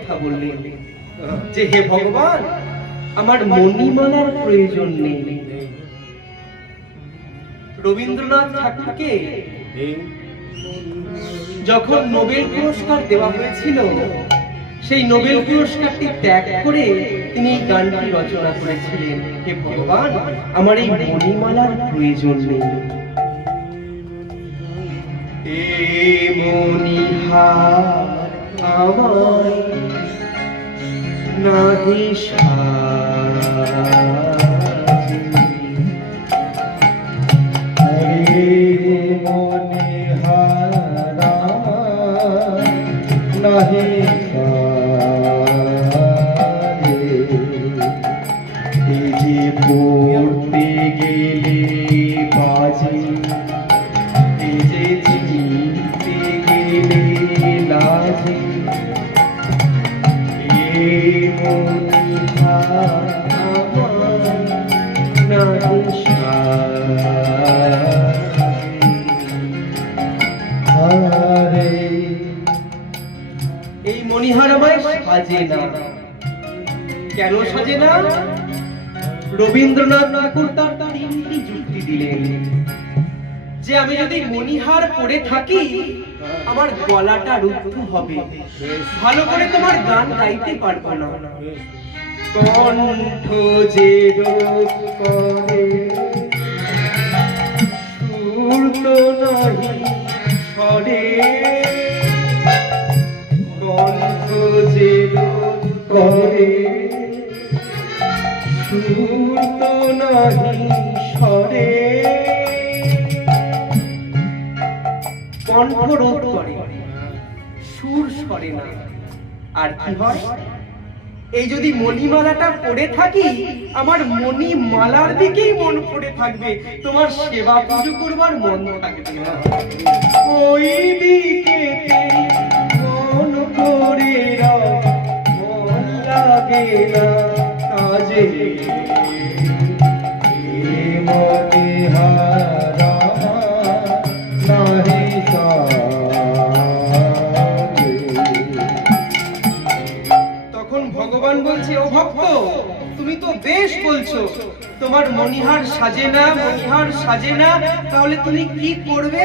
কথা বললেন যে হে ভগবান, আমার মণিমালার প্রয়োজন নেই। রবীন্দ্রনাথ ঠাকুরকে যখন নোবেল পুরস্কার দেওয়া হয়েছিল, সেই নোবেল পুরস্কারটি ত্যাগ করে তিনি এই গানটি রচনা করেছিলেন, হে ভগবান, আমার এই মণিমালার প্রয়োজন নেই। এ মণিহার আমায় নাহি নাহি যে পড়তে গেলে বাজে, যে চিনতে গেলে লাজে, এ মণিহার আমার নাহি এই মণিহার আমায় সাজে না। কেন সাজে না? রবীন্দ্রনাথ ঠাকুর তার তিনটি যুক্তি দিলেন যে আমি যদি মণিহার পরে থাকি আমার গলাটা রুদ্ধ হবে, ভালো করে তোমার গান গাইতে পারবো না। কণ্ঠ যে রোগ করে সুর তো নাহি সরে, কণ্ঠ যে রোগ করে সুর তো নাহি সরে। কণ্ঠ রোধ করে, সুর সরে না। আর কি হয়? এই যদি মণিমালাটা পড়ে থাকি আমার মণিমালার দিকেই মন পড়ে থাকবে, তোমার সেবা পুজো করবার মন থাকবে না। ওই দিকে মন করে মন লাগে না কাজে, তখন ভগবান বলছে, ও ভক্ত, তুমি তো বেশ বলছো তোমার মণিহার সাজে না, মণিহার সাজে না, তাহলে তুমি কি করবে?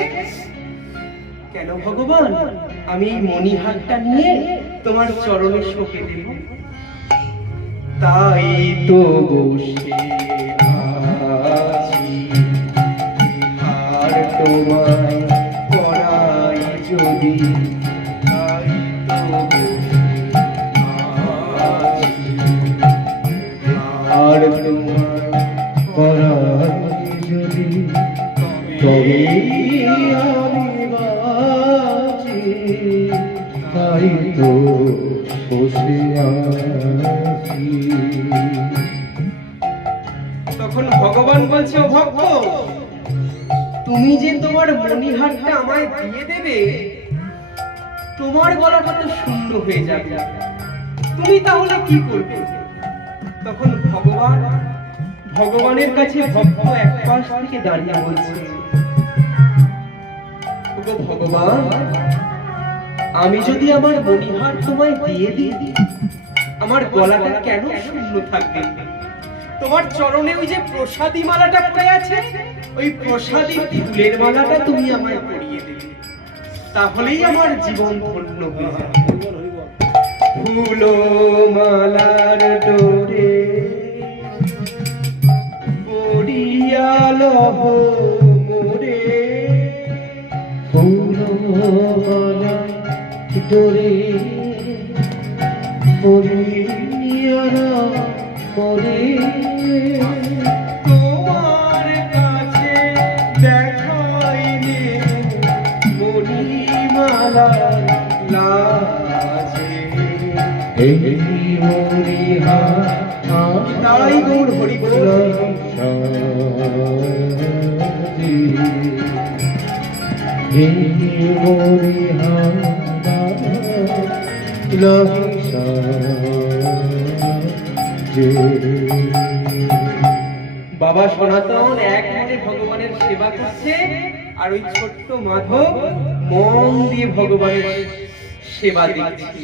কেন ভগবান? আমি এই মণিহারটা নিয়ে তোমার চরণে শোকে দেব। তাই তো বসে আছি, আর তোমায় পরাই যদি, তাই তো বসে আছি, আর তোমার পরাই যদি, তবে আমি বাঁচি, তাই তো বসে আছি। তখন ভগবান বলছে, ও ভক্ত, তুমি যে তোমার মণিহারটা আমায় দিয়ে দেবে, তোমার গলাটা তো শূন্য হয়ে যাবে, তুমি তাহলে কি করবে? তখন ভগবানের কাছে ভক্ত এক পাশ থেকে দাঁড়িয়ে বলছে, ওগো ভগবান, আমি যদি আমার মণিহার তোমায় দিয়ে দিই আমার গলাটা কেন শূন্য থাকবে? তোমার চরণে ওই যে প্রসাদী মালাটা পড়ে আছে, ওই প্রসাদী ফুলের মালাটা তুমি আমায় পরিয়ে দেবে, তাহলেই আমার জীবন ধন্য হয়ে যাবে। ফুল মালার ডোরে পড়িয়া লহ মোরে, ফুল মালার ডোরে পড়িয়া মোরে, তোমার কাছে দেখাইলে মণিমালা লাজে। এই মণিহার তাই গৌর হরি বল। এই মণিহার বাবা সনাতন এক মনে ভগবানের সেবা করছে, আর ওই ছোট্ট মাধব মন দিয়ে ভগবানের সেবা দিচ্ছে।